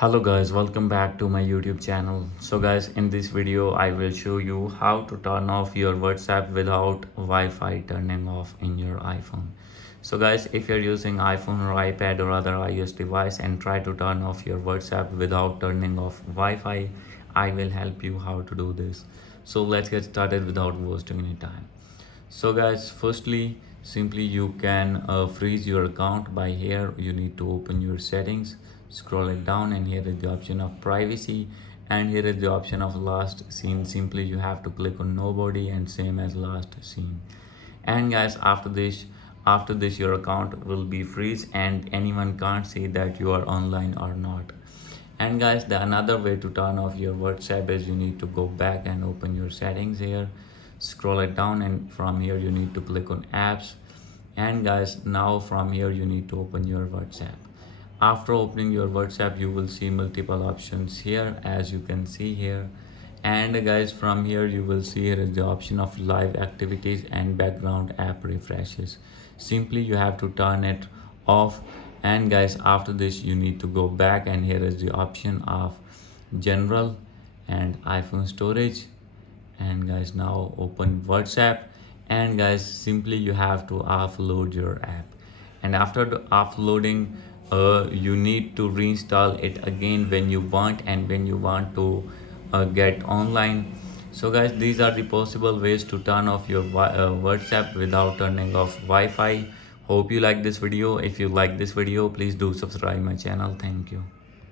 Hello guys, welcome back to my YouTube channel. So guys, in this video I will show you how to turn off your WhatsApp without Wi-Fi turning off in your iPhone. So guys, if you're using iPhone or iPad or other iOS device and try to turn off your WhatsApp without turning off Wi-Fi, I will help you how to do this. So let's get started without wasting any time. So guys, firstly, simply you can freeze your account. By here you need to open your settings, scroll it down, and here is the option of privacy, and here is the option of last seen. Simply you have to click on nobody and same as last seen. And guys, after this your account will be freeze and anyone can't see that you are online or not. And guys, the another way to turn off your WhatsApp is you need to go back and open your settings here, scroll it down, and from here you need to click on apps. And guys, now from here you need to open your WhatsApp. After opening your WhatsApp, you will see multiple options here, as you can see here. And guys, from here you will see here is the option of live activities and background app refreshes. Simply you have to turn it off. And guys, after this you need to go back, and here is the option of general and iPhone storage. And guys, now open WhatsApp, and guys, simply you have to offload your app. And after the offloading, you need to reinstall it again when you want, and when you want to get online. So guys, these are the possible ways to turn off your WhatsApp without turning off Wi-Fi. Hope you like this video. If you like this video, please do subscribe my channel. Thank you.